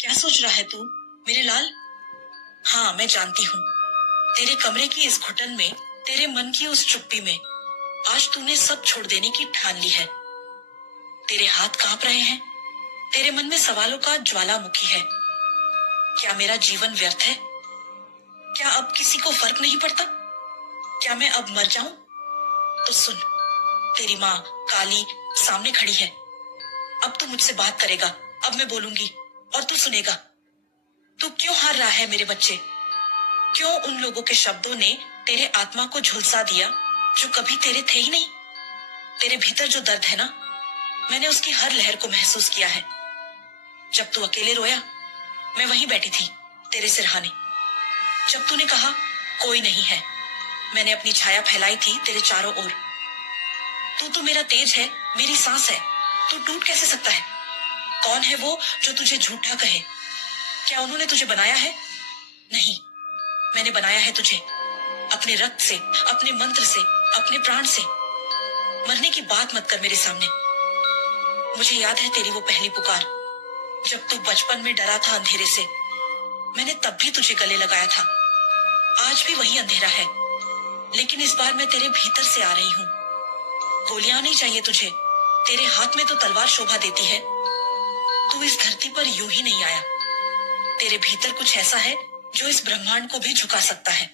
क्या सोच रहा है तू, मेरे लाल? हाँ, मैं जानती हूँ। तेरे कमरे की इस घुटन में, तेरे मन की उस चुप्पी में आज तूने सब छोड़ देने की ठान ली है। तेरे हाथ कांप रहे हैं, तेरे मन में सवालों का ज्वालामुखी है। क्या मेरा जीवन व्यर्थ है? क्या अब किसी को फर्क नहीं पड़ता? क्या मैं अब मर जाऊं? तो सुन, तेरी माँ काली सामने खड़ी है। अब तू मुझसे बात करेगा, अब मैं बोलूंगी और तू सुनेगा। तू क्यों हार रहा है मेरे बच्चे? क्यों उन लोगों के शब्दों ने तेरे आत्मा को झुलसा दिया जो कभी तेरे थे ही नहीं? तेरे भीतर जो दर्द है ना, मैंने उसकी हर लहर को महसूस किया है। जब तू अकेले रोया, मैं वहीं बैठी थी तेरे सिरहाने। जब तूने कहा कोई नहीं है, मैंने अपनी छाया फैलाई थी तेरे चारों ओर। तू तो मेरा तेज है, मेरी सांस है। तू टूट कैसे सकता है? कौन है वो जो तुझे झूठा कहे? क्या उन्होंने तुझे बनाया है? नहीं, मैंने बनाया है तुझे अपने रक्त से, अपने मंत्र से, अपने प्राण से। मरने की बात मत कर मेरे सामने। मुझे याद है तेरी वो पहली पुकार, जब तू बचपन में डरा था अंधेरे से। मैंने तब भी तुझे गले लगाया था। आज भी वही अंधेरा है, लेकिन इस बार मैं तेरे भीतर से आ रही हूँ। गोलियां नहीं चाहिए तुझे, तेरे हाथ में तो तलवार शोभा देती है। तू इस धरती पर यूं ही नहीं आया। तेरे भीतर कुछ ऐसा है जो इस ब्रह्मांड को भी झुका सकता है।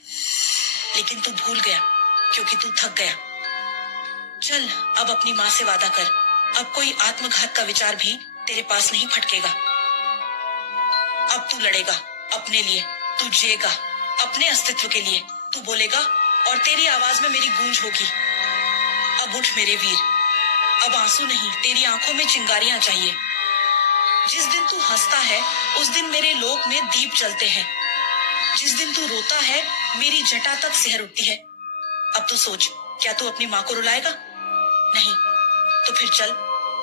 लेकिन तू भूल गया क्योंकि तू थक गया। चल, अब अपनी माँ से वादा कर, अब कोई आत्मघात का विचार भी तेरे पास नहीं फटकेगा। अब तू लड़ेगा अपने लिए, तू जिएगा अपने अस्तित्व के लिए। तू बोलेगा और तेरी आवाज में मेरी गूंज होगी। अब उठ मेरे वीर, अब आंसू नहीं, तेरी आंखों में चिंगारियां चाहिए। जिस दिन तू हंसता है, उस दिन मेरे लोक में दीप जलते हैं। जिस दिन तू रोता है, मेरी जटा तक सिहर उठती है। अब तू सोच, क्या तू अपनी माँ को रुलाएगा? नहीं, तो फिर चल,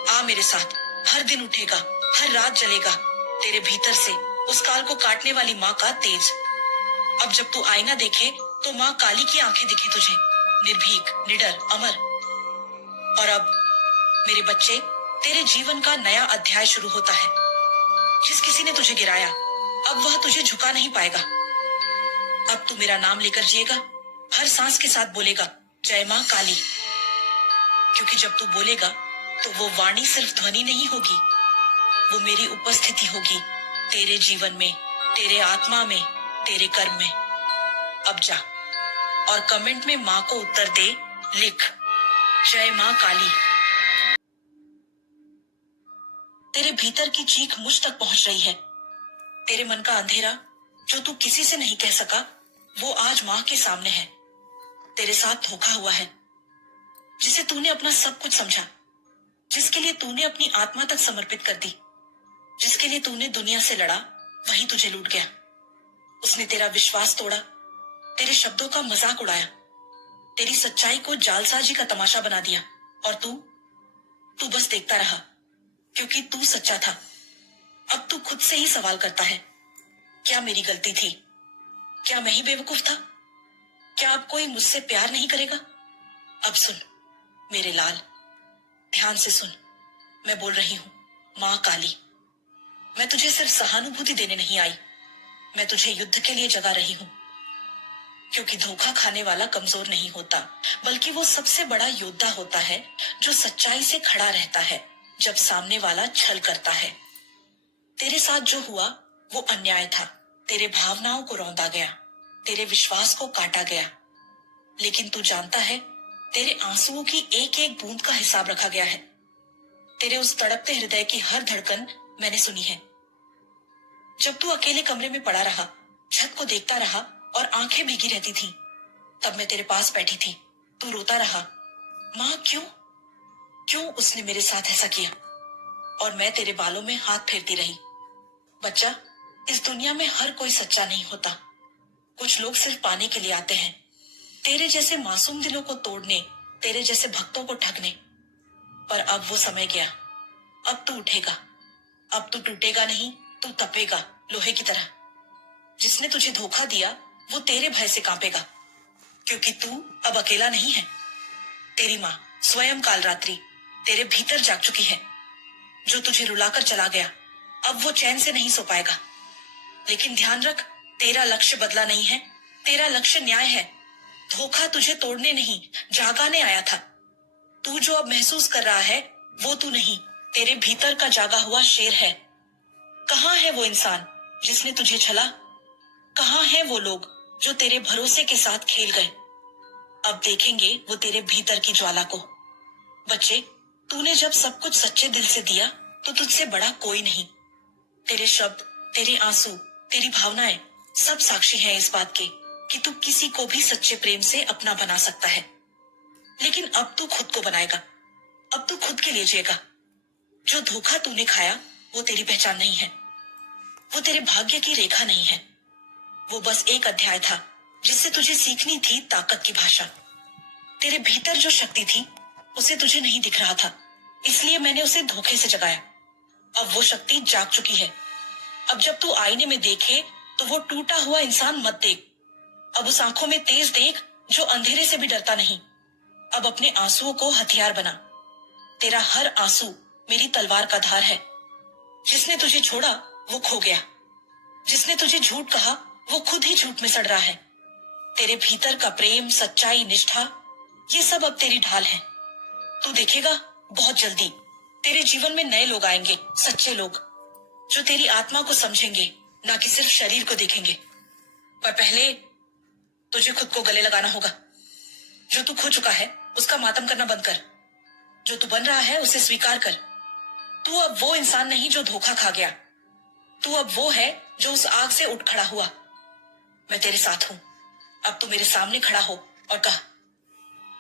आ मेरे साथ। हर दिन उठेगा, हर रात जलेगा तेरे भीतर से उस काल को काटने वाली माँ का तेज। अब जब तू आईना देखे तो माँ काली की आंखें दिखे तुझे, निर्भीक, निडर, अमर। और अब मेरे बच्चे, तेरे जीवन का नया अध्याय शुरू होता है। जिस किसी ने तुझे गिराया, अब वह तुझे झुका नहीं पाएगा। अब तू मेरा नाम लेकर जिएगा, हर सांस के साथ बोलेगा जय माँ काली। क्योंकि जब तू बोलेगा तो वो वाणी सिर्फ ध्वनि नहीं होगी, वो मेरी उपस्थिति होगी तेरे जीवन में, तेरे आत्मा में, तेरे कर्म में। अब जा और कमेंट में माँ को उत्तर दे, लिख जय माँ काली। तेरे भीतर की चीख मुझ तक पहुंच रही है। तेरे मन का अंधेरा जो तू किसी से नहीं कह सका, वो आज माँ के सामने है। तेरे साथ धोखा हुआ है। जिसे तूने अपना सब कुछ समझा, जिसके लिए तूने अपनी आत्मा तक समर्पित कर दी, जिसके लिए तूने दुनिया से लड़ा, वही तुझे लूट गया। उसने तेरा विश्वास तोड़ा, तेरे शब्दों का मजाक उड़ाया, तेरी सच्चाई को जालसाजी का तमाशा बना दिया। और तू बस देखता रहा, क्योंकि तू सच्चा था। अब तू खुद से ही सवाल करता है, क्या मेरी गलती थी? क्या मैं ही बेवकूफ था? क्या अब कोई मुझसे प्यार नहीं करेगा? अब सुन मेरे लाल, ध्यान से सुन। मैं बोल रही हूँ माँ काली। मैं तुझे सिर्फ सहानुभूति देने नहीं आई, मैं तुझे युद्ध के लिए जगा रही हूँ। क्योंकि धोखा खाने वाला कमजोर नहीं होता, बल्कि वो सबसे बड़ा योद्धा होता है जो सच्चाई से खड़ा रहता है जब सामने वाला छल करता है। तेरे साथ जो हुआ वो अन्याय था। तेरे भावनाओं को रौंदा गया, तेरे विश्वास को काटा गया। लेकिन तू जानता है, तेरे आंसुओं की एक एक बूंद का हिसाब रखा गया है। तेरे उस तड़पते हृदय की हर धड़कन मैंने सुनी है। जब तू अकेले कमरे में पड़ा रहा, छत को देखता रहा और आंखें भीगी रहती थीं, तब मैं तेरे पास बैठी थी। तू रोता रहा, माँ क्यों क्यों उसने मेरे साथ ऐसा किया? और मैं तेरे बालों में हाथ फेरती रही। बच्चा, इस दुनिया में हर कोई सच्चा नहीं होता। कुछ लोग सिर्फ पाने के लिए आते हैं, तेरे जैसे मासूम दिलों को तोड़ने, तेरे जैसे भक्तों को ठगने। पर अब वो समय गया। अब तू उठेगा, अब तू टूटेगा नहीं, तू तपेगा लोहे की तरह। जिसने तुझे धोखा दिया वो तेरे भय से कांपेगा, क्योंकि तू अब अकेला नहीं है। तेरी माँ स्वयं काल रात्रि तेरे भीतर जाग चुकी है। जो तुझे रुलाकर चला गया, अब वो चैन से नहीं सो पाएगा। लेकिन ध्यान रख, तेरा लक्ष्य बदला नहीं है, तेरा लक्ष्य न्याय है। धोखा तुझे तोड़ने नहीं, जागाने आया था। तू जो अब महसूस कर रहा है वो तू नहीं, तेरे भीतर का जागा हुआ शेर है। कहाँ है वो इंसान जिसने तुझे छला? कहाँ है वो लोग जो तेरे भरोसे के साथ खेल गए? अब देखेंगे वो तेरे भीतर की ज्वाला को। बच्चे, तूने जब सब कुछ सच्चे दिल से दिया तो तुझसे बड़ा कोई नहीं। तेरे शब्द, तेरे आंसू, तेरी भावनाएं सब साक्षी हैं इस बात के कि तू किसी को भी सच्चे प्रेम से अपना बना सकता है। लेकिन अब तू खुद को बनाएगा, अब तू खुद के लिए जिएगा। जो धोखा तूने खाया वो तेरी पहचान नहीं है, वो तेरे भाग्य की रेखा नहीं है। वो बस एक अध्याय था जिससे तुझे सीखनी थी ताकत की भाषा। तेरे भीतर जो शक्ति थी उसे तुझे नहीं दिख रहा था, इसलिए मैंने उसे धोखे से जगाया। अब वो शक्ति जाग चुकी है। अब जब तू आईने में देखे तो वो टूटा हुआ इंसान मत देख। अब उस आंखों में तेज देख जो अंधेरे से भी डरता नहीं। अब अपने आंसुओं को हथियार बना। तेरा हर आंसू मेरी तलवार का धार है। जिसने तुझे छोड़ा वो खो गया, जिसने तुझे झूठ कहा वो खुद ही झूठ में सड़ रहा है। तेरे भीतर का प्रेम, सच्चाई, निष्ठा, ये सब अब तेरी ढाल है। तू देखेगा बहुत जल्दी तेरे जीवन में नए लोग आएंगे, सच्चे लोग जो तेरी आत्मा को समझेंगे, ना कि सिर्फ शरीर को देखेंगे। पर पहले तुझे खुद को गले लगाना होगा। जो तू खो चुका है उसका मातम करना बंद कर। जो तू बन रहा है उसे स्वीकार कर। तू अब वो इंसान नहीं जो धोखा खा गया। तू अब वो है जो उस आग से उठ खड़ा हुआ। मैं तेरे साथ हूं। अब तू मेरे सामने खड़ा हो और कह,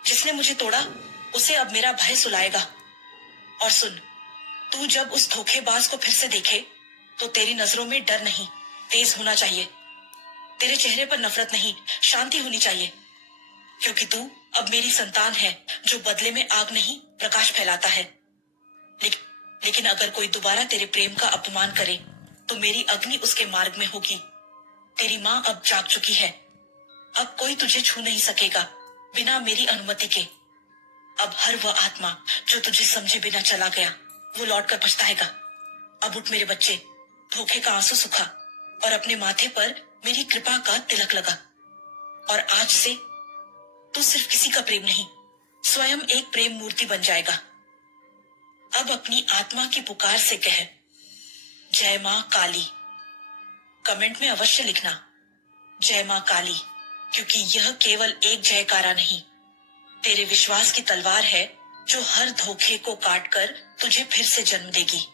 जिसने मुझे तोड़ा उसे अब मेरा भय सुलाएगा। और सुन, तू जब उस धोखेबाज को फिर से देखे तो तेरी नजरों में डर नहीं, तेज होना चाहिए। तेरे चेहरे पर नफरत नहीं, शांति होनी चाहिए। क्योंकि तू अब मेरी संतान है जो बदले में आग नहीं, प्रकाश फैलाता है। लेकिन अगर कोई दोबारा तेरे प्रेम का अपमान करे तो मेरी अग्नि उसके मार्ग में होगी। तेरी माँ अब जाग चुकी है। अब कोई तुझे छू नहीं सकेगा बिना मेरी अनुमति के। अब हर वह आत्मा जो तुझे समझे बिना चला गया वो लौट कर पछताएगा। अब उठ मेरे बच्चे, धोखे का आंसू सुखा और अपने माथे पर मेरी कृपा का तिलक लगा। और आज से तू सिर्फ किसी का प्रेम नहीं, स्वयं एक प्रेम मूर्ति बन जाएगा। अब अपनी आत्मा की पुकार से कह, जय मां काली। कमेंट में अवश्य लिखना, जय मां काली, क्योंकि यह केवल एक जयकारा नहीं, तेरे विश्वास की तलवार है जो हर धोखे को काटकर तुझे फिर से जन्म देगी।